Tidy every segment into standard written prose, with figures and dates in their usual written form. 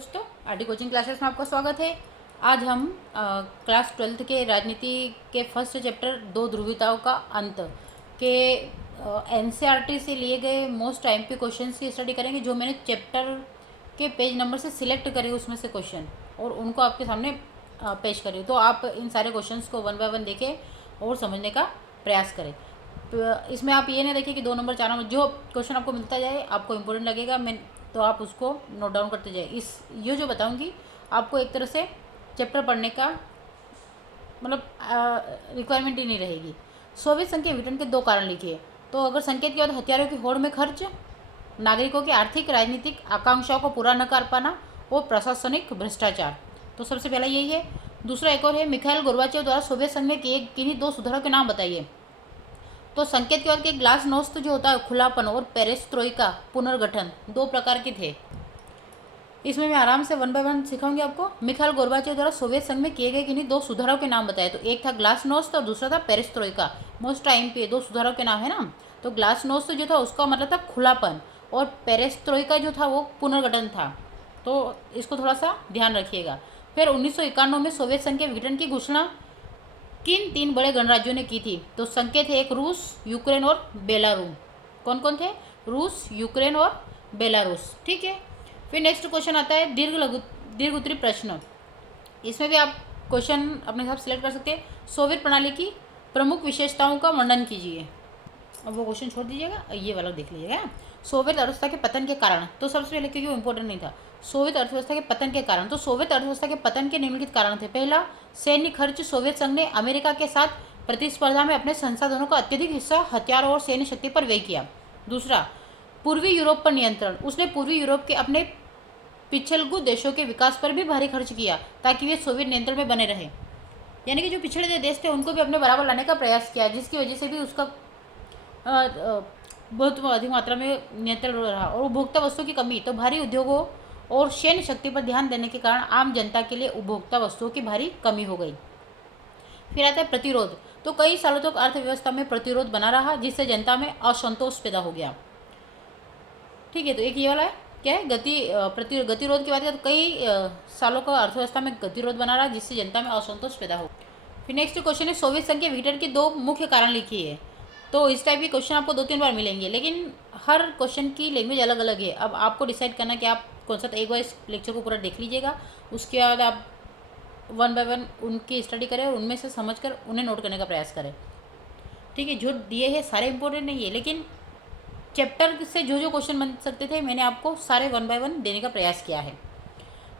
दोस्तों, RD coaching classes में आपका स्वागत है। आज हम क्लास 12th के राजनीति के फर्स्ट चैप्टर दो ध्रुवीताओं का अंत के एनसीईआरटी से लिए गए मोस्ट आईएमपी क्वेश्चंस की स्टडी करेंगे, जो मैंने चैप्टर के पेज नंबर से सिलेक्ट करे उसमें से क्वेश्चन और उनको आपके सामने पेश करें। तो आप इन सारे क्वेश्चंस को वन बाय वन देखें और समझने का प्रयास करें। तो इसमें आप ये नहीं देखें कि 2 नंबर 4 नंबर जो क्वेश्चन आपको मिलता जाए आपको इम्पोर्टेंट लगेगा मैं तो आप उसको नोट डाउन करते जाए। ये जो बताऊंगी आपको एक तरह से चैप्टर पढ़ने का मतलब रिक्वायरमेंट ही नहीं रहेगी। सोवियत संघ के विघटन के 2 कारण लिखिए। तो अगर संकेत के बाद हथियारों की होड़ में खर्च, नागरिकों की आर्थिक राजनीतिक आकांक्षाओं को पूरा न कर पाना और प्रशासनिक भ्रष्टाचार, तो सबसे पहला यही है। दूसरा एक और है, मिखाइल गोर्बाचेव द्वारा सोवियत संघ में किए किन्हीं 2 सुधारों के नाम बताइए। तो संकेत के और के ग्लास नोस्त जो होता है खुलापन और पेरेस्ट्रोइका पुनर्गठन 2 प्रकार के थे। इसमें मैं आराम से वन बाय वन सिखाऊंगी आपको। मिखाइल गोर्बाचेव द्वारा सोवियत संघ में किए गए किन्हीं 2 सुधारों के नाम बताए। तो एक था ग्लास नोस्त और दूसरा था पेरेस्ट्रोइका। मोस्ट टाइम पे 2 सुधारों के नाम है ना। तो ग्लास नोस्त जो था उसका मतलब था खुलापन और पेरेस्ट्रोइका जो था वो पुनर्गठन था। तो इसको थोड़ा सा ध्यान रखिएगा। फिर 1991 में सोवियत संघ के विघटन की घोषणा किन 3 बड़े गणराज्यों ने की थी। तो संकेत है एक, रूस, यूक्रेन और बेलारूस। कौन कौन थे? रूस, यूक्रेन और बेलारूस। ठीक है। फिर नेक्स्ट क्वेश्चन आता है दीर्घ उत्तरी प्रश्न। इसमें भी आप क्वेश्चन अपने हिसाब से सिलेक्ट कर सकते हैं। सोवियत प्रणाली की प्रमुख विशेषताओं का वर्णन कीजिए। अब वो क्वेश्चन छोड़ दीजिएगा, ये वाला देख लीजिएगा। सोवियत अर्थव्यवस्था के पतन के कारण, तो सबसे पहले क्योंकि वो इंपॉर्टेंट नहीं था। सोवियत अर्थव्यवस्था के पतन के कारण, तो सोवियत अर्थव्यवस्था के पतन के निम्नलिखित कारण थे। पहला, सैन्य खर्च। सोवियत संघ ने अमेरिका के साथ प्रतिस्पर्धा में अपने संसाधनों का अत्यधिक हिस्सा हथियारों और सैन्य शक्ति पर व्यय किया। दूसरा, पूर्वी यूरोप पर नियंत्रण। उसने पूर्वी यूरोप के अपने पिछलगू देशों के विकास पर भी भारी खर्च किया ताकि वे सोवियत नियंत्रण में बने रहे। यानी कि जो पिछड़े देश थे उनको भी अपने बराबर लाने का प्रयास किया, जिसकी वजह से भी उसका बहुत अधिक मात्रा में नियंत्रण रहा। और उपभोक्ता वस्तुओं की कमी, तो भारी उद्योगों और सैन्य शक्ति पर ध्यान देने के कारण आम जनता के लिए उपभोक्ता वस्तुओं की भारी कमी हो गई। फिर आता है प्रतिरोध। तो कई सालों तक अर्थव्यवस्था में प्रतिरोध बना रहा जिससे जनता में असंतोष पैदा हो गया। ठीक है। तो एक ये वाला है, क्या है, गतिरोध की बात है। तो कई सालों का अर्थव्यवस्था में गतिरोध बना रहा जिससे जनता में असंतोष पैदा हो। फिर नेक्स्ट क्वेश्चन है, सोवियत संघ के विघटन के 2 मुख्य कारण लिखिए। तो इस टाइप के क्वेश्चन आपको 2-3 बार मिलेंगे, लेकिन हर क्वेश्चन की लैंग्वेज अलग अलग है। अब आपको डिसाइड करना कि आप कौन सा। एक बार इस लेक्चर को पूरा देख लीजिएगा, उसके बाद आप वन बाय वन उनकी स्टडी करें और उनमें से समझकर उन्हें नोट करने का प्रयास करें। ठीक है। जो दिए हैं सारे इंपॉर्टेंट नहीं है, लेकिन चैप्टर से जो जो क्वेश्चन बन सकते थे मैंने आपको सारे वन बाय वन देने का प्रयास किया है।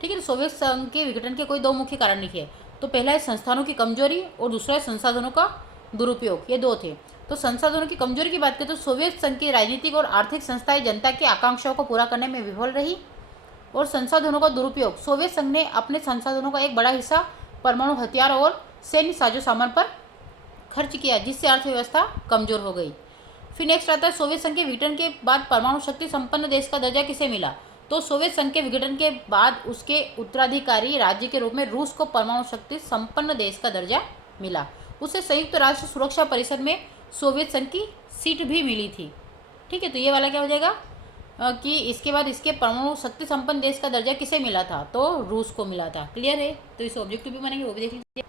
ठीक है। तो सोवियत संघ के विघटन के कोई 2 मुख्य कारण लिखिए। तो पहला है संस्थानों की कमजोरी और दूसरा है संसाधनों का दुरुपयोग। ये 2 थे। तो संसाधनों की कमजोरी की बात करें तो सोवियत संघ की राजनीतिक और आर्थिक संस्थाएं जनता की आकांक्षाओं को पूरा करने में विफल रही। और संसाधनों का दुरुपयोग, सोवियत संघ ने अपने संसाधनों का एक बड़ा हिस्सा परमाणु हथियार और सैन्य साजो सामान पर खर्च किया जिससे अर्थव्यवस्था कमजोर हो गई। फिर नेक्स्ट आता है, सोवियत संघ के विघटन के बाद परमाणु शक्ति संपन्न देश का दर्जा किसे मिला। तो सोवियत संघ के विघटन के बाद उसके उत्तराधिकारी राज्य के रूप में रूस को परमाणु शक्ति संपन्न देश का दर्जा मिला। उसे संयुक्त राष्ट्र सुरक्षा परिषद में सोवियत संघ की सीट भी मिली थी। ठीक है। तो ये वाला क्या हो जाएगा कि इसके बाद इसके परमाणु शक्ति संपन्न देश का दर्जा किसे मिला था, तो रूस को मिला था। क्लियर है। तो इस ऑब्जेक्टिव भी बनेंगे, वो भी देख लीजिए।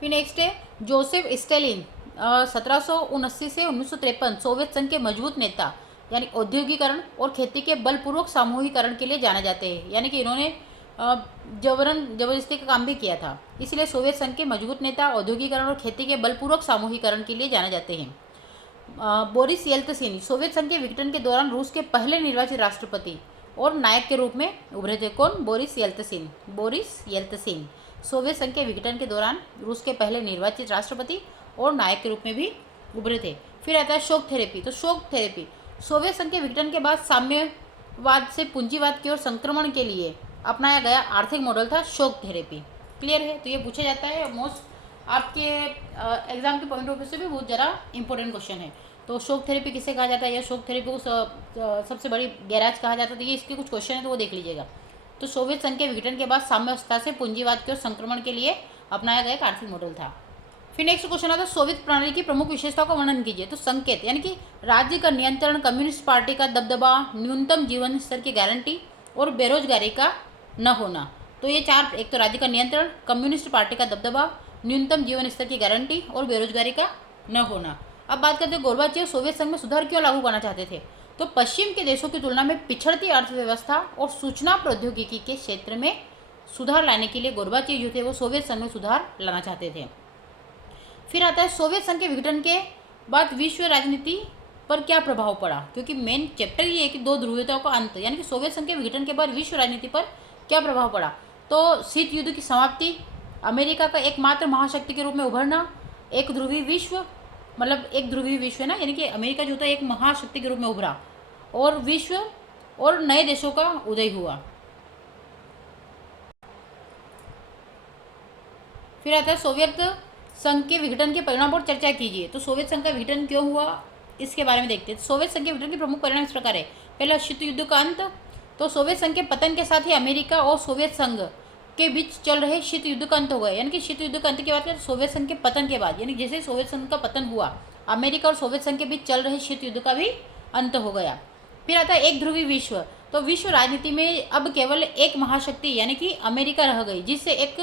फिर नेक्स्ट है, जोसेफ स्टेलिन 1779 से 1953 सोवियत संघ के मजबूत नेता, यानी औद्योगिकरण और खेती के बलपूर्वक सामूहिकरण के लिए जाने जाते हैं। यानी कि इन्होंने जबरदस्ती का काम भी किया था, इसलिए सोवियत संघ के मजबूत नेता, औद्योगिकरण और खेती के बलपूर्वक सामूहिकरण के लिए जाने जाते हैं। बोरिस येल्तसिन सोवियत संघ के विघटन के दौरान रूस के पहले निर्वाचित राष्ट्रपति और नायक के रूप में उभरे थे। कौन? Boris Yeltsin. Boris Yeltsin Soviet संघ के विघटन के दौरान रूस के पहले निर्वाचित राष्ट्रपति और नायक के रूप में भी उभरे थे। फिर आता है शॉक थेरेपी। तो शॉक थेरेपी सोवियत संघ के विघटन के बाद साम्यवाद से पूंजीवाद की ओर संक्रमण के लिए अपनाया गया आर्थिक मॉडल था शॉक थेरेपी। क्लियर है। तो ये पूछा जाता है मोस्ट आपके एग्जाम के पॉइंट ऑफ व्यू से भी बहुत ज़्यादा इंपॉर्टेंट क्वेश्चन है। तो शॉक थेरेपी किसे कहा जाता है या शॉक थेरेपी को सबसे बड़ी गैराज कहा जाता है, तो ये इसके कुछ क्वेश्चन है तो वो देख लीजिएगा। तो सोवियत संघ के विघटन के बाद साम्यावस्था से पूंजीवाद की ओर संक्रमण के लिए अपनाया गया एक आर्थिक मॉडल था। फिर नेक्स्ट क्वेश्चन आता है सोवियत प्रणाली की प्रमुख विशेषताओं का वर्णन कीजिए। तो संकेत यानी कि राज्य का नियंत्रण, कम्युनिस्ट पार्टी का दबदबा, न्यूनतम जीवन स्तर की गारंटी और बेरोजगारी का न होना। तो ये चार, एक तो राज्य का नियंत्रण, कम्युनिस्ट पार्टी का दबदबा, न्यूनतम जीवन स्तर की गारंटी और बेरोजगारी का न होना। अब बात करते हैं गोर्बाचेव सोवियत संघ में सुधार क्यों लागू करना चाहते थे। तो पश्चिम के देशों की तुलना में पिछड़ती अर्थव्यवस्था और सूचना प्रौद्योगिकी के क्षेत्र में सुधार लाने के लिए गोर्बाचेव जो थे वो सोवियत संघ में सुधार लाना चाहते थे। फिर आता है सोवियत संघ के विघटन के बाद विश्व राजनीति पर क्या प्रभाव पड़ा, क्योंकि मेन चैप्टर ये है कि दो ध्रुवीयताओं का अंत, यानी कि सोवियत संघ के विघटन के बाद विश्व राजनीति पर क्या प्रभाव पड़ा। तो शीत युद्ध की समाप्ति, अमेरिका का एकमात्र महाशक्ति के रूप में उभरना, एक ध्रुवी विश्व, मतलब एक ध्रुवी विश्व है ना, यानी कि अमेरिका जो था एक महाशक्ति के रूप में उभरा, और विश्व और नए देशों का उदय हुआ। फिर आता है सोवियत संघ के विघटन के परिणाम पर चर्चा कीजिए। तो सोवियत संघ का विघटन क्यों हुआ इसके बारे में देखते हैं। सोवियत संघ के विघटन के प्रमुख परिणाम इस प्रकार है। पहला, शीत युद्ध का अंत। तो सोवियत संघ के पतन के साथ ही अमेरिका और सोवियत संघ के बीच चल रहे शीत युद्ध का अंत हो गया, यानी कि शीत युद्ध का अंत की बात करें सोवियत संघ के पतन के बाद, यानी जैसे सोवियत संघ का पतन हुआ, अमेरिका और सोवियत संघ के बीच चल रहे शीत युद्ध का भी अंत हो गया। फिर आता है एक ध्रुवी विश्व। तो विश्व राजनीति में अब केवल एक महाशक्ति यानी कि अमेरिका रह गई, जिससे एक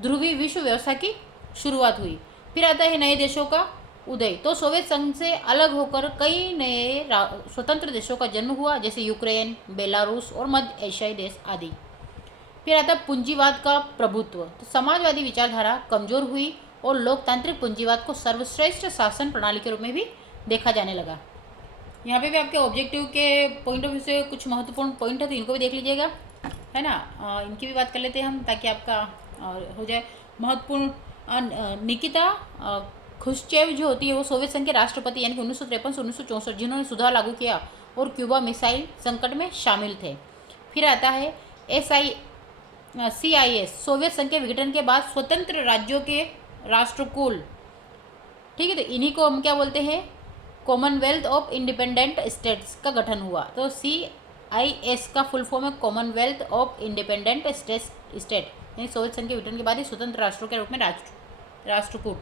ध्रुवी विश्व व्यवस्था की शुरुआत हुई। फिर आता है नए देशों का उदय। तो सोवियत संघ से अलग होकर कई नए स्वतंत्र देशों का जन्म हुआ, जैसे यूक्रेन, बेलारूस और मध्य एशियाई देश आदि। फिर आता है पूंजीवाद का प्रभुत्व। तो समाजवादी विचारधारा कमजोर हुई और लोकतांत्रिक पूंजीवाद को सर्वश्रेष्ठ शासन प्रणाली के रूप में भी देखा जाने लगा। यहाँ पे भी आपके ऑब्जेक्टिव के पॉइंट ऑफ व्यू से कुछ महत्वपूर्ण पॉइंट है, तो इनको भी देख लीजिएगा, है ना। इनकी भी बात कर लेते हैं हम, ताकि आपका हो जाए महत्वपूर्ण। निकिता खुश्चेव जो होती है वो सोवियत संघ के राष्ट्रपति, यानी कि 1953 से 1964, जिन्होंने सुधार लागू किया और क्यूबा मिसाइल संकट में शामिल थे। फिर आता है CIS, सोवियत संघ के विघटन के बाद स्वतंत्र राज्यों के राष्ट्रकुल, ठीक है। तो इन्हीं को हम क्या बोलते हैं, कॉमनवेल्थ ऑफ इंडिपेंडेंट स्टेट्स का गठन हुआ। तो CIS का फुल फॉर्म है कॉमनवेल्थ ऑफ इंडिपेंडेंट स्टेट, यानी सोवियत संघ के विघटन के बाद ही स्वतंत्र राष्ट्रों के रूप में राष्ट्रकूट।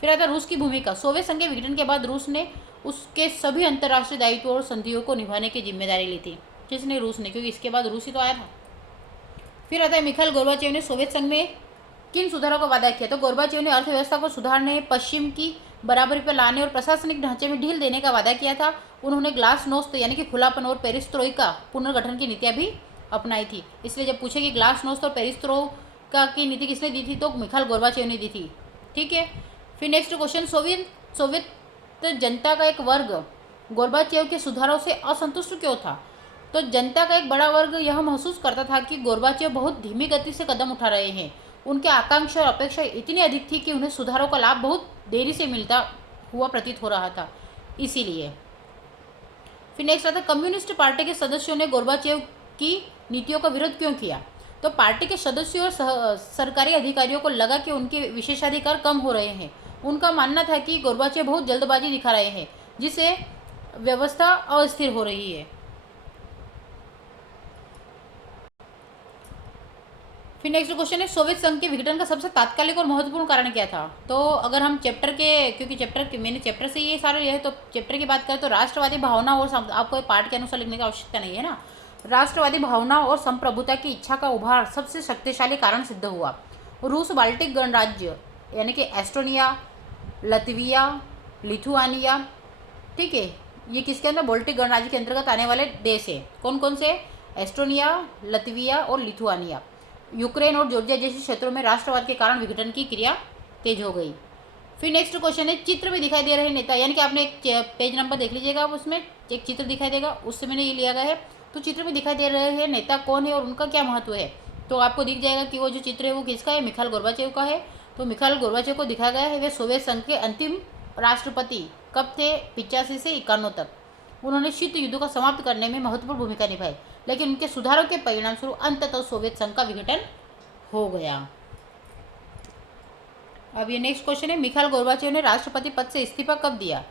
फिर आता रूस की भूमिका। सोवियत संघ के विघटन के बाद रूस ने उसके सभी अंतर्राष्ट्रीय दायित्वों और संधियों को निभाने की जिम्मेदारी ली थी। किसने? रूस ने, क्योंकि इसके बाद रूस ही तो आया था। फिर आता है मिखाइल गोर्बाचेव ने सोवियत संघ में किन सुधारों का वादा किया। तो गोर्बाचेव ने अर्थव्यवस्था को सुधारने, पश्चिम की बराबरी पर लाने और प्रशासनिक ढांचे में ढील देने का वादा किया था। उन्होंने ग्लासनोस्त यानी कि खुलापन और पेरिस्ट्रोइका पुनर्गठन की नीतियां भी अपनाई थी। इसलिए जब पूछे कि ग्लासनोस्त और पेरिस्ट्रोइका की नीति किसने दी थी, तो मिखाइल गोर्बाचेव ने दी थी, ठीक है। फिर नेक्स्ट क्वेश्चन, सोवियत जनता का एक वर्ग गोर्बाचेव के सुधारों से असंतुष्ट क्यों था। तो जनता का एक बड़ा वर्ग यह महसूस करता था कि गोर्बाचेव बहुत धीमी गति से कदम उठा रहे हैं। उनके आकांक्षा और अपेक्षा इतनी अधिक थी कि उन्हें सुधारों का लाभ बहुत देरी से मिलता हुआ प्रतीत हो रहा था, इसीलिए। फिर नेक्स्ट आता है कम्युनिस्ट पार्टी के सदस्यों ने गोर्बाचेव की नीतियों का विरोध क्यों किया। तो पार्टी के सदस्यों और सरकारी अधिकारियों को लगा कि उनके विशेषाधिकार कम हो रहे हैं। उनका मानना था कि गोर्बाचेव बहुत जल्दबाजी दिखा रहे हैं, जिससे व्यवस्था अस्थिर हो रही है। फिर नेक्स्ट क्वेश्चन है सोवियत संघ के विघटन का सबसे तात्कालिक और महत्वपूर्ण कारण क्या था। तो अगर हम चैप्टर के, क्योंकि मैंने चैप्टर से ये सारे है, तो चैप्टर की बात करें तो राष्ट्रवादी भावना और आपको पाठ के अनुसार लिखने की आवश्यकता नहीं है ना। राष्ट्रवादी भावना और संप्रभुता की इच्छा का उभार सबसे शक्तिशाली कारण सिद्ध हुआ। रूस बाल्टिक गणराज्य यानी कि एस्टोनिया, लतविया, लिथुआनिया, ठीक है, ये किसके अंदर, बाल्टिक गणराज्य के अंतर्गत आने वाले देश है। कौन कौन से? एस्टोनिया, लतविया और लिथुआनिया। यूक्रेन और जॉर्जिया जैसे क्षेत्रों में राष्ट्रवाद के कारण विघटन की क्रिया तेज हो गई। फिर नेक्स्ट क्वेश्चन है चित्र में दिखाई दे रहे नेता, यानी कि आपने एक पेज नंबर देख लीजिएगा, आप उसमें एक चित्र दिखाई देगा, उससे मैंने ये लिया गया है। तो चित्र में दिखाई दे रहे हैं नेता कौन है और उनका क्या महत्व है। तो आपको दिख जाएगा कि वो जो चित्र है वो किसका है, मिखाइल गोर्बाचेव का है। तो मिखाइल गोर्बाचेव को दिखाया गया है, वे सोवियत संघ के अंतिम राष्ट्रपति कब थे, 85 से 91 तक। उन्होंने शीत युद्ध को समाप्त करने में महत्वपूर्ण भूमिका निभाई, लेकिन उनके सुधारों के परिणाम स्वरूप अंततः सोवियत संघ का विघटन हो गया। अब ये नेक्स्ट क्वेश्चन है मिखाइल गोर्बाचेव ने राष्ट्रपति पद से इस्तीफा कब दिया,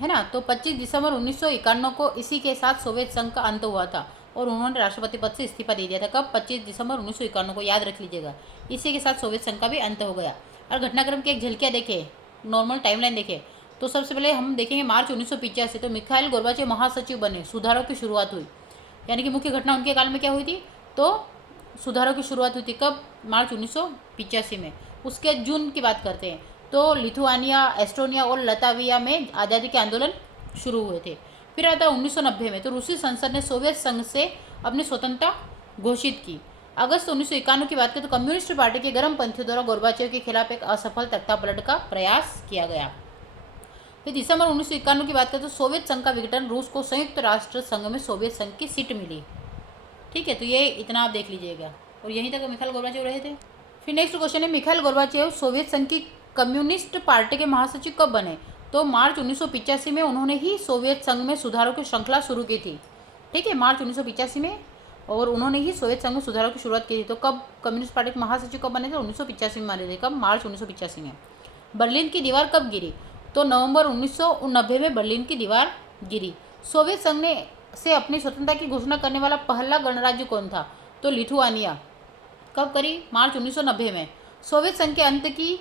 है ना। तो 25 दिसंबर 1951 को इसी के साथ सोवियत संघ का अंत हुआ था और उन्होंने राष्ट्रपति पद से इस्तीफा दे दिया था। कब? 25 दिसंबर 1951 को, याद रख लीजिएगा। इसी के साथ सोवियत संघ का भी अंत हो गया। और घटनाक्रम की एक झलकियाँ देखें, नॉर्मल टाइमलाइन देखें, तो सबसे पहले हम देखेंगे मार्च 1985 तो मिखाइल गोर्बाचेव महासचिव बने, सुधारों की शुरुआत हुई, यानी कि मुख्य घटना उनके काल में क्या हुई थी, तो सुधारों की शुरुआत हुई थी कब? मार्च 1985 में। उसके जून की बात करते हैं तो लिथुआनिया, एस्टोनिया और लताविया में आज़ादी के आंदोलन शुरू हुए थे। फिर आता है 1990 में, तो रूसी संसद ने सोवियत संघ से अपनी स्वतंत्रता घोषित की। अगस्त 1991 की बात करें तो कम्युनिस्ट पार्टी के गर्मपंथियों द्वारा गोर्बाचेव के खिलाफ एक असफल तख्तापलट का प्रयास किया गया। फिर दिसंबर 1991 की बात करें तो सोवियत संघ का विघटन, रूस को संयुक्त राष्ट्र संघ में सोवियत संघ की सीट मिली। ठीक है, तो ये इतना आप देख लीजिएगा। और यहीं तक मिखाइल गोर्बाचेव रहे थे। फिर नेक्स्ट क्वेश्चन है, मिखाइल गोर्बाचेव सोवियत संघ की कम्युनिस्ट पार्टी के महासचिव कब बने? तो मार्च 1985 में उन्होंने ही सोवियत संघ में सुधारों की श्रृंखला शुरू की थी। ठीक है, मार्च 1985 में, और उन्होंने ही सोवियत संघ में सुधारों की शुरुआत की थी। तो कब कम्युनिस्ट पार्टी के महासचिव कब बने थे? 1985 में बने थे। कब? मार्च 1985 में। बर्लिन की दीवार कब गिरी? तो नवंबर 1990 में बर्लिन की दीवार गिरी। सोवियत संघ ने से अपनी स्वतंत्रता की घोषणा करने वाला पहला गणराज्य कौन था? तो लिथुआनिया। कब करी? मार्च 1990 में। सोवियत संघ के अंत की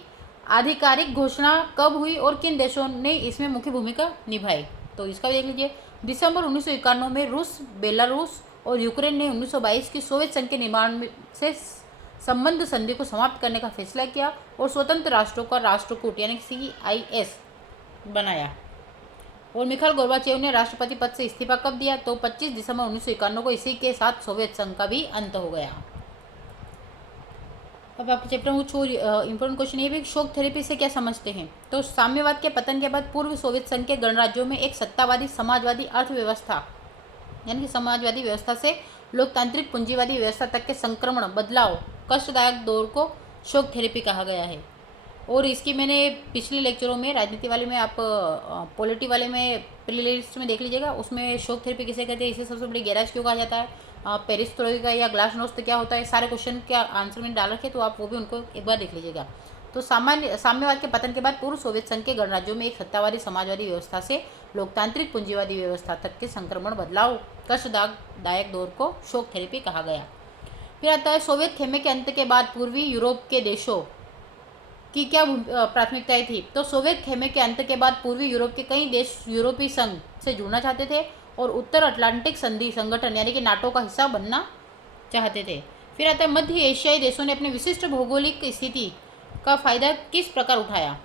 आधिकारिक घोषणा कब हुई और किन देशों ने इसमें मुख्य भूमिका निभाई? तो इसका भी देख लीजिए। दिसंबर 1991 में रूस, बेलारूस और यूक्रेन ने 1922 की सोवियत संघ के निर्माण से संबंध संधि को समाप्त करने का फैसला किया और स्वतंत्र राष्ट्रों का राष्ट्रकूट यानी CIS बनाया। और मिखाइल गोर्बाचेव ने राष्ट्रपति पद से इस्तीफा कब दिया? तो 25 दिसंबर 1991 को। इसी के साथ सोवियत संघ का भी अंत हो गया। अब आपके चैप्टर में कुछ इंपॉर्टेंट क्वेश्चन ये भी, शॉक थेरेपी से क्या समझते हैं? तो साम्यवाद के पतन के बाद पूर्व सोवियत संघ के गणराज्यों में एक सत्तावादी समाजवादी अर्थव्यवस्था यानी कि समाजवादी व्यवस्था से लोकतांत्रिक पूंजीवादी व्यवस्था तक के संक्रमण, बदलाव, कष्टदायक दौर को शॉक थेरेपी कहा गया है। और इसकी मैंने पिछले लेक्चरों में, राजनीति वाले में, आप पॉलिटी वाले में, प्लेलिस्ट में देख लीजिएगा। उसमें शॉक थेरेपी किसे कहते हैं, इसे सबसे बड़ी गैराज क्यों कहा जाता है, पेरिस्ट्रोइका या ग्लासनोस्ट क्या होता है, सारे क्वेश्चन के आंसर मैंने डाल रखे, तो आप वो भी उनको एक बार देख लीजिएगा। तो साम्यवाद के पतन के बाद पूर्व सोवियत संघ के गणराज्यों में एक सत्तावादी समाजवादी व्यवस्था से लोकतांत्रिक पूंजीवादी व्यवस्था तक के संक्रमण, बदलाव, कष्टदायक दौर को शॉक थेरेपी कहा गया। फिर आता है सोवियत खेमे के अंत के बाद पूर्वी यूरोप के देशों की क्या प्राथमिकताएं थी? तो सोवियत खेमे के अंत के बाद पूर्वी यूरोप के कई देश यूरोपीय संघ से जुड़ना चाहते थे और उत्तर अटलांटिक संधि संगठन यानी कि नाटो का हिस्सा बनना चाहते थे। फिर आता है मध्य एशियाई देशों ने अपने विशिष्ट भौगोलिक स्थिति का फायदा किस प्रकार उठाया?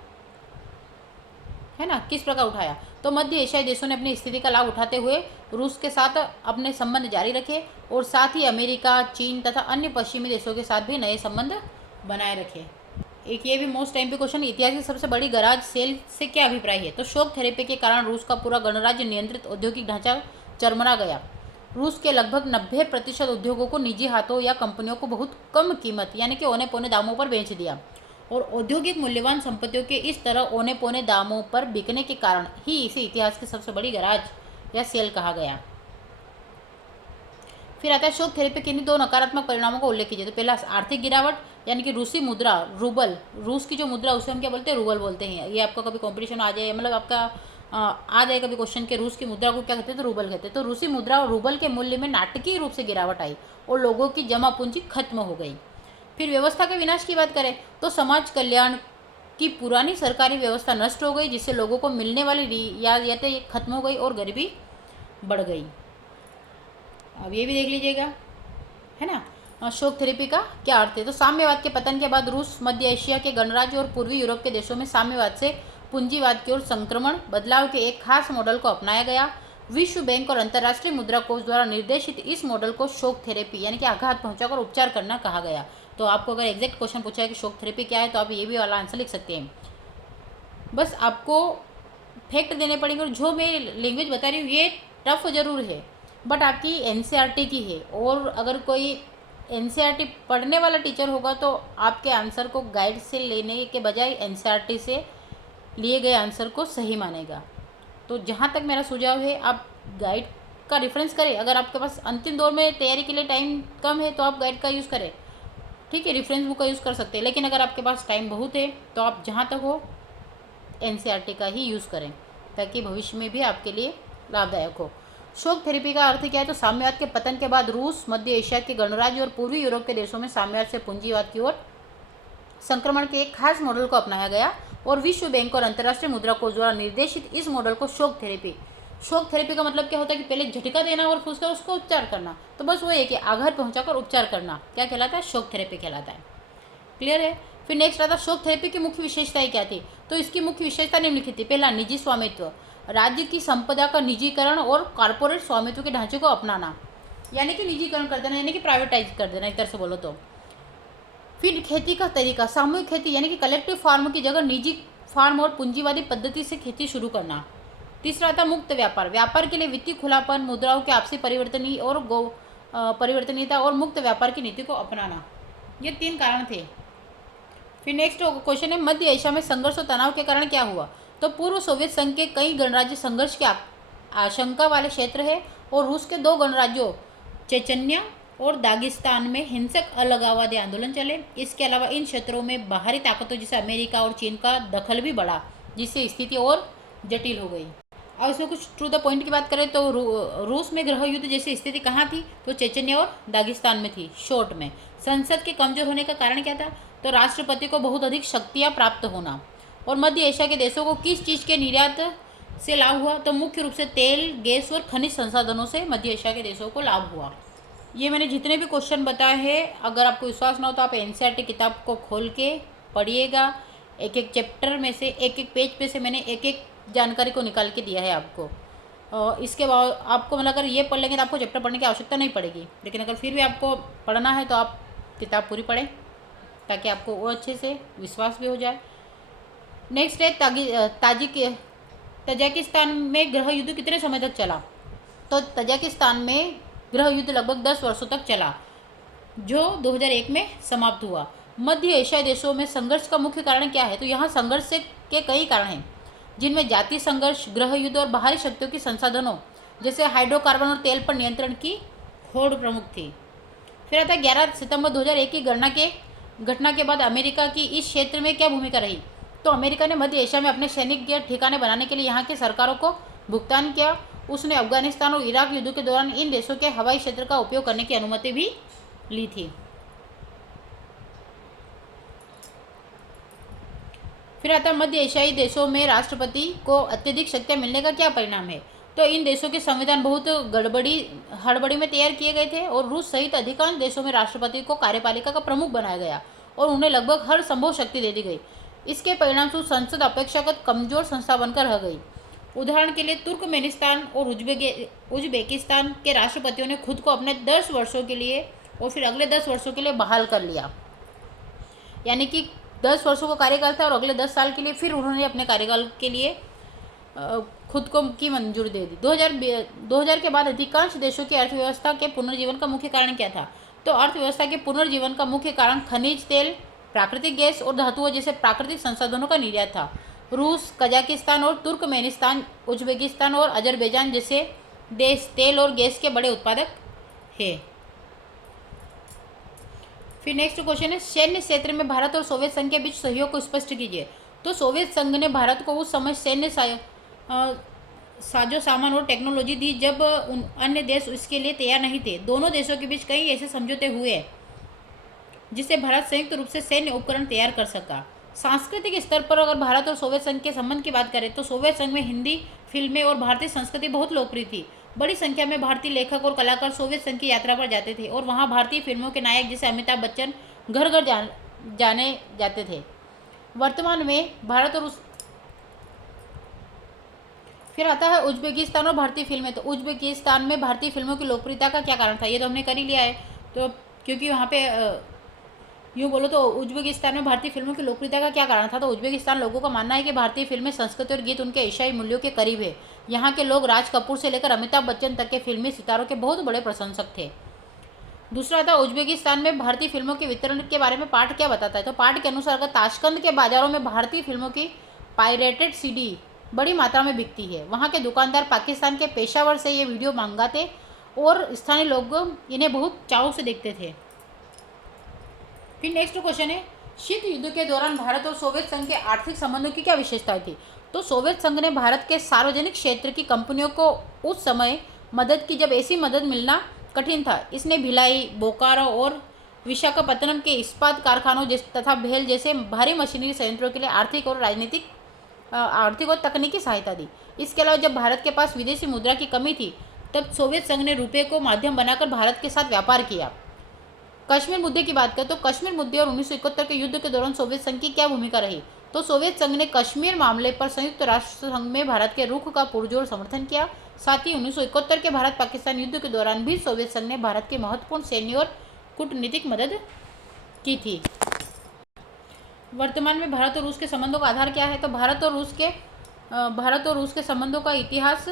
है ना, किस प्रकार उठाया? तो मध्य एशियाई देशों ने अपनी स्थिति का लाभ उठाते हुए रूस के साथ अपने संबंध जारी रखे और साथ ही अमेरिका, चीन तथा अन्य पश्चिमी देशों के साथ भी नए संबंध बनाए रखे। एक ये भी मोस्ट टाइम पे क्वेश्चन, इतिहास की सबसे बड़ी गराज सेल से क्या अभिप्राय है? तो शॉक थेरेपी के कारण रूस का पूरा गणराज्य नियंत्रित औद्योगिक ढांचा चरमरा गया। रूस के लगभग 90% उद्योगों को निजी हाथों या कंपनियों को बहुत कम कीमत यानी कि औने पौने दामों पर बेच दिया और औद्योगिक मूल्यवान संपत्तियों के इस तरह औने पौने दामों पर बिकने के कारण ही इसे इतिहास की सबसे बड़ी गराज या सेल कहा गया। फिर आता है शॉक थेरेपी के इन दो नकारात्मक परिणामों का उल्लेख कीजिए। तो पहला आर्थिक गिरावट यानी कि रूसी मुद्रा, रूबल, रूस की जो मुद्रा उसे हम क्या बोलते हैं? रूबल बोलते हैं। ये आपका कभी कॉम्पिटिशन आ जाए, मतलब आपका आ जाए कभी क्वेश्चन के रूस की मुद्रा को क्या कहते हैं? तो रूबल कहते हैं। तो रूसी मुद्रा और रूबल के मूल्य में नाटकीय रूप से गिरावट आई और लोगों की जमा पूंजी खत्म हो गई। फिर व्यवस्था के विनाश की बात करें तो समाज कल्याण की पुरानी सरकारी व्यवस्था नष्ट हो गई जिससे लोगों को मिलने वाली रियायतें खत्म हो गई और गरीबी बढ़ गई। अब ये भी देख लीजिएगा, है ना, शॉक थेरेपी का क्या अर्थ है? तो साम्यवाद के पतन के बाद रूस, मध्य एशिया के गणराज्य और पूर्वी यूरोप के देशों में साम्यवाद से पूंजीवाद की ओर संक्रमण, बदलाव के एक खास मॉडल को अपनाया गया। विश्व बैंक और अंतर्राष्ट्रीय मुद्रा कोष द्वारा निर्देशित इस मॉडल को शॉक थेरेपी यानी कि आघात पहुंचाकर उपचार करना कहा गया। तो आपको अगर एग्जैक्ट क्वेश्चन पूछा है कि शॉक थेरेपी क्या है तो आप ये भी वाला आंसर लिख सकते हैं। बस आपको फैक्ट देने पड़ेंगे और जो मैं लैंग्वेज बता रही हूँ ये टफ जरूर है बट आपकी NCERT की है और अगर कोई NCERT पढ़ने वाला टीचर होगा तो आपके आंसर को गाइड से लेने के बजाय NCERT से लिए गए आंसर को सही मानेगा। तो जहाँ तक मेरा सुझाव है आप गाइड का रेफरेंस करें। अगर आपके पास अंतिम दौर में तैयारी के लिए टाइम कम है तो आप गाइड का यूज़ करें, ठीक है, रेफरेंस बुक का यूज़ कर सकते हैं। लेकिन अगर आपके पास टाइम बहुत है तो आप जहाँ तक हो NCERT का ही यूज़ करें ताकि भविष्य में भी आपके लिए लाभदायक हो। शॉक थेरेपी का अर्थ क्या है? तो साम्यवाद के पतन के बाद रूस, मध्य एशिया के गणराज्य और पूर्वी यूरोप के देशों में साम्यवाद से पूंजीवाद की ओर संक्रमण के एक खास मॉडल को अपनाया गया और विश्व बैंक और अंतर्राष्ट्रीय मुद्रा कोष द्वारा निर्देशित इस मॉडल को शॉक थेरेपी शॉक थेरेपी का मतलब क्या होता है कि पहले झटका देना और फिर उसको उपचार करना। तो बस वो है कि आघात पहुंचाकर उपचार करना क्या कहलाता है, शॉक थेरेपी कहलाता है। क्लियर है। फिर नेक्स्ट आता शॉक थेरेपी की मुख्य विशेषताएं क्या थी। तो इसकी मुख्य विशेषता निम्नलिखित थी। पहला, निजी स्वामित्व, राज्य की संपदा का निजीकरण और कॉर्पोरेट स्वामित्व के ढांचे को अपनाना, यानी कि निजीकरण कर देना, यानी कि प्राइवेटाइज कर देना एक तरह से बोलो तो। फिर खेती का तरीका, सामूहिक खेती यानी कि कलेक्टिव फार्म की जगह निजी फार्म और पूंजीवादी पद्धति से खेती शुरू करना। तीसरा था मुक्त व्यापार, व्यापार के लिए वित्तीय खुलापन, मुद्राओं के आपसी परिवर्तनीयता और मुक्त व्यापार की नीति को अपनाना। ये 3 कारण थे। फिर नेक्स्ट क्वेश्चन है, मध्य एशिया में संघर्ष और तनाव के कारण क्या हुआ। तो पूर्व सोवियत संघ के कई गणराज्य संघर्ष की आशंका वाले क्षेत्र है और रूस के 2 गणराज्यों चेचन्या और दागिस्तान में हिंसक अलगाववादी आंदोलन चले। इसके अलावा इन क्षेत्रों में बाहरी ताकतों जैसे अमेरिका और चीन का दखल भी बढ़ा, जिससे स्थिति और जटिल हो गई। और इसमें कुछ टू द पॉइंट की बात करें तो रूस में गृह युद्ध जैसी स्थिति कहाँ थी, तो चेचन्या और दागिस्तान में थी। शॉर्ट में संसद के कमजोर होने का कारण क्या था, तो राष्ट्रपति को बहुत अधिक शक्तियाँ प्राप्त होना। और मध्य एशिया के देशों को किस चीज़ के निर्यात से लाभ हुआ, तो मुख्य रूप से तेल, गैस और खनिज संसाधनों से मध्य एशिया के देशों को लाभ हुआ। ये मैंने जितने भी क्वेश्चन बताए हैं, अगर आपको विश्वास ना हो तो आप एनसीईआरटी किताब को खोल के पढ़िएगा। एक एक चैप्टर में से, एक एक पेज पे से मैंने एक एक जानकारी को निकाल के दिया है आपको। इसके बाद आपको मतलब अगर ये पढ़ लेंगे तो आपको चैप्टर पढ़ने की आवश्यकता नहीं पड़ेगी, लेकिन अगर फिर भी आपको पढ़ना है तो आप किताब पूरी पढ़ें, ताकि आपको वो अच्छे से विश्वास भी हो जाए। नेक्स्ट है तजाकिस्तान में गृह युद्ध कितने समय तक चला। तो तजाकिस्तान में गृह युद्ध लगभग 10 वर्षों तक चला, जो 2001 में समाप्त हुआ। मध्य एशियाई देशों में संघर्ष का मुख्य कारण क्या है, तो यहाँ संघर्ष के कई कारण हैं, जिनमें जातीय संघर्ष, गृह युद्ध और बाहरी शक्तियों की संसाधनों जैसे हाइड्रोकार्बन और तेल पर नियंत्रण की होड़ प्रमुख थी। फिर आता है 11 सितंबर 2001 की घटना के बाद अमेरिका की इस क्षेत्र में क्या भूमिका रही। तो अमेरिका ने मध्य एशिया में अपने सैनिक ठिकाने बनाने के लिए यहाँ की सरकारों को भुगतान किया। उसने अफगानिस्तान और इराक युद्ध के दौरान इन देशों के हवाई क्षेत्र का उपयोग करने की अनुमति भी ली थी। फिर आता मध्य एशियाई देशों में राष्ट्रपति को अत्यधिक शक्तियाँ मिलने का क्या परिणाम है। तो इन देशों के संविधान बहुत हड़बड़ी में तैयार किए गए थे और रूस सहित अधिकांश देशों में राष्ट्रपति को कार्यपालिका का प्रमुख बनाया गया और उन्हें लगभग हर संभव शक्ति दे दी गई। इसके परिणामस्वरूप संसद अपेक्षाकृत कमजोर संस्था बनकर रह गई। उदाहरण के लिए तुर्कमेनिस्तान और उज्बेकिस्तान के राष्ट्रपतियों ने खुद को अपने 10 वर्षों के लिए और फिर अगले 10 वर्षों के लिए बहाल कर लिया, यानी कि 10 वर्षों का कार्यकाल था और अगले 10 साल के लिए फिर उन्होंने अपने कार्यकाल के लिए खुद को की मंजूरी दे दी। 2000 के बाद अधिकांश देशों की अर्थव्यवस्था के पुनर्जीवन का मुख्य कारण क्या था। तो अर्थव्यवस्था के पुनर्जीवन का मुख्य कारण खनिज तेल, प्राकृतिक गैस और धातुओं जैसे प्राकृतिक संसाधनों का निर्यात था। रूस, कजाकिस्तान और तुर्कमेनिस्तान, उज्बेकिस्तान और अजरबैजान जैसे देश तेल और गैस के बड़े उत्पादक हैं। फिर नेक्स्ट क्वेश्चन है, सैन्य क्षेत्र में भारत और सोवियत संघ के बीच सहयोग को स्पष्ट कीजिए। तो सोवियत संघ ने भारत को उस समय सैन्य साजो सामान और टेक्नोलॉजी दी जब अन्य देश इसके लिए तैयार नहीं थे। दोनों देशों के बीच कई ऐसे समझौते हुए जिससे भारत संयुक्त रूप से सैन्य उपकरण तैयार कर सका। सांस्कृतिक स्तर पर अगर भारत और सोवियत संघ के संबंध की बात करें तो सोवियत संघ में हिंदी फिल्में और भारतीय संस्कृति बहुत लोकप्रिय थी। बड़ी संख्या में भारतीय लेखक और कलाकार सोवियत संघ की यात्रा पर जाते थे और वहाँ भारतीय फिल्मों के नायक जैसे अमिताभ बच्चन घर घर जाने जाते थे। वर्तमान में भारत और फिर आता है उज्बेकिस्तान और भारतीय फिल्में। तो उज्बेकिस्तान में भारतीय फिल्मों की लोकप्रियता का क्या कारण था, ये तो हमने कर ही लिया है। तो क्योंकि वहाँ पे यूँ बोलो तो उज्बेकिस्तान में भारतीय फिल्मों की लोकप्रियता का क्या कारण था, तो उज्बेकिस्तान लोगों का मानना है कि भारतीय फिल्में, संस्कृति और गीत उनके एशियाई मूल्यों के करीब है। यहाँ के लोग राज कपूर से लेकर अमिताभ बच्चन तक के फिल्मी सितारों के बहुत बड़े प्रशंसक थे। दूसरा था उज्बेकिस्तान में भारतीय फिल्मों के वितरण के बारे में पाठ क्या बताता है। तो पाठ के अनुसार अगर ताशकंद के बाजारों में भारतीय फिल्मों की पायरेटेड सीडी बड़ी मात्रा में बिकती है। वहाँ के दुकानदार पाकिस्तान के पेशावर से ये वीडियो मंगाते और स्थानीय लोग इन्हें बहुत चाव से देखते थे। फिर नेक्स्ट क्वेश्चन है, शीत युद्ध के दौरान भारत और सोवियत संघ के आर्थिक संबंधों की क्या विशेषताएं थी। तो सोवियत संघ ने भारत के सार्वजनिक क्षेत्र की कंपनियों को उस समय मदद की जब ऐसी मदद मिलना कठिन था। इसने भिलाई, बोकारो और विशाखापत्तनम के इस्पात कारखानों तथा भेल जैसे भारी मशीनरी संयंत्रों के लिए आर्थिक और राजनीतिक आर्थिक और तकनीकी सहायता दी। इसके अलावा जब भारत के पास विदेशी मुद्रा की कमी थी तब सोवियत संघ ने रुपये को माध्यम बनाकर भारत के साथ व्यापार किया। कश्मीर मुद्दे की बात करें तो कश्मीर मुद्दे और 1971 के युद्ध के दौरान सोवियत संघ की क्या भूमिका रही? तो सोवियत संघ ने कश्मीर मामले पर संयुक्त राष्ट्र संघ में भारत के रुख का पुरजोर समर्थन किया। साथ ही 1971 के भारत पाकिस्तान युद्ध के दौरान भी सोवियत संघ ने भारत की महत्वपूर्ण सैन्य और कूटनीतिक मदद की थी। वर्तमान में भारत और रूस के संबंधों का आधार क्या है? तो भारत और रूस के संबंधों का इतिहास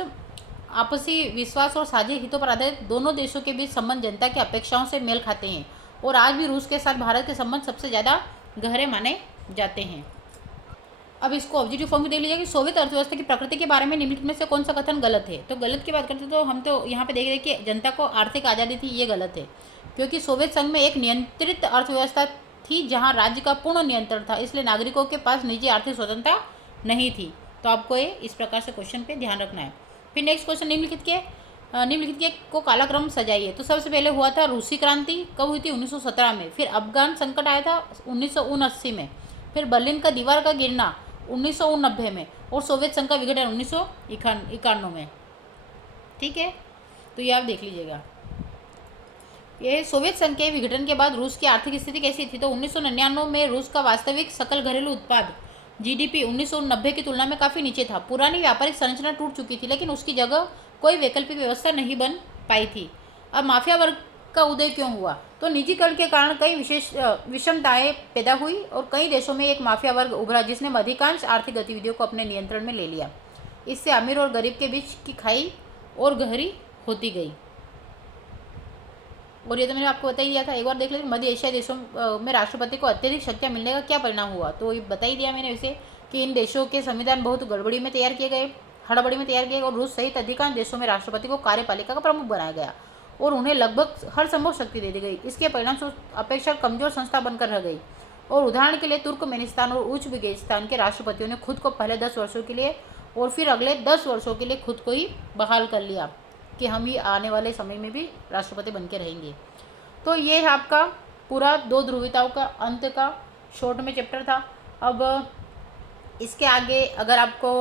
आपसी विश्वास और साझे हितों पर आधारित दोनों देशों के बीच संबंध जनता की अपेक्षाओं से मेल खाते हैं और आज भी रूस के साथ भारत के संबंध सबसे ज़्यादा गहरे माने जाते हैं। अब इसको ऑब्जेक्टिव फॉर्म में देख लीजिए कि सोवियत अर्थव्यवस्था की प्रकृति के बारे में निम्नलिखित में से कौन सा कथन गलत है? तो गलत की बात करते हैं तो हम तो यहाँ पे देख रहे हैं कि जनता को आर्थिक आज़ादी थी, ये गलत है, क्योंकि सोवियत संघ में एक नियंत्रित अर्थव्यवस्था थी जहाँ राज्य का पूर्ण नियंत्रण था, इसलिए नागरिकों के पास निजी आर्थिक स्वतंत्रता नहीं थी। तो आपको ये इस प्रकार से क्वेश्चन पे ध्यान रखना है। फिर नेक्स्ट क्वेश्चन, निम्नलिखित के को कालक्रम सजाइए। तो सबसे पहले हुआ था रूसी क्रांति, कब हुई थी? 1917 में। फिर अफगान संकट आया था 1979 में। फिर बर्लिन का दीवार का गिरना 1990 में और सोवियत संघ का विघटन 1991 में। ठीक है, तो ये आप देख लीजिएगा। ये सोवियत संघ के विघटन के बाद रूस की आर्थिक स्थिति कैसी थी? तो 1999 में रूस का वास्तविक सकल घरेलू उत्पाद जीडीपी 1990 की तुलना में काफ़ी नीचे था। पुरानी व्यापारिक संरचना टूट चुकी थी, लेकिन उसकी जगह कोई वैकल्पिक व्यवस्था नहीं बन पाई थी। अब माफिया वर्ग का उदय क्यों हुआ? तो निजीकरण के कारण कई विषमताएं पैदा हुई और कई देशों में एक माफिया वर्ग उभरा जिसने अधिकांश आर्थिक गतिविधियों को अपने नियंत्रण में ले लिया। इससे अमीर और गरीब के बीच की खाई और गहरी होती गई। और ये तो मैंने आपको बता ही दिया था, एक बार देख लीजिए मध्य एशियाई देशों में राष्ट्रपति को अत्यधिक शक्तियाँ मिलने का क्या परिणाम हुआ? तो ये बता ही दिया मैंने वैसे कि इन देशों के संविधान बहुत गड़बड़ी में तैयार किए गए, हड़बड़ी में तैयार किए गए और रूस सहित अधिकांश देशों में राष्ट्रपति को कार्यपालिका का प्रमुख बनाया गया और उन्हें लगभग हर संभव शक्ति दे दी गई। इसके परिणाम अपेक्षा कमजोर संस्था बनकर रह गई और उदाहरण के लिए तुर्कमेनिस्तान और उज्बेकिस्तान के राष्ट्रपतियों ने खुद को पहले 10 वर्षों के लिए और फिर अगले 10 वर्षों के लिए खुद को ही बहाल कर लिया कि हम ही आने वाले समय में भी राष्ट्रपति बन के रहेंगे। तो ये है आपका पूरा दो ध्रुवीताओं का अंत का शॉर्ट में चैप्टर था। अब इसके आगे अगर आपको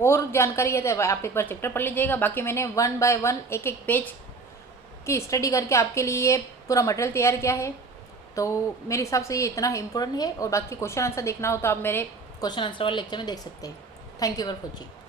और जानकारी है तो आप एक बार चैप्टर पढ़ लीजिएगा। बाकी मैंने 1 बाय 1 एक एक पेज की स्टडी करके आपके लिए पूरा मटेरियल तैयार किया है। तो मेरे हिसाब से ये इतना इम्पोर्टेंट है और बाकी क्वेश्चन आंसर देखना हो तो आप मेरे क्वेश्चन आंसर वाले लेक्चर में देख सकते हैं। Thank you for watching.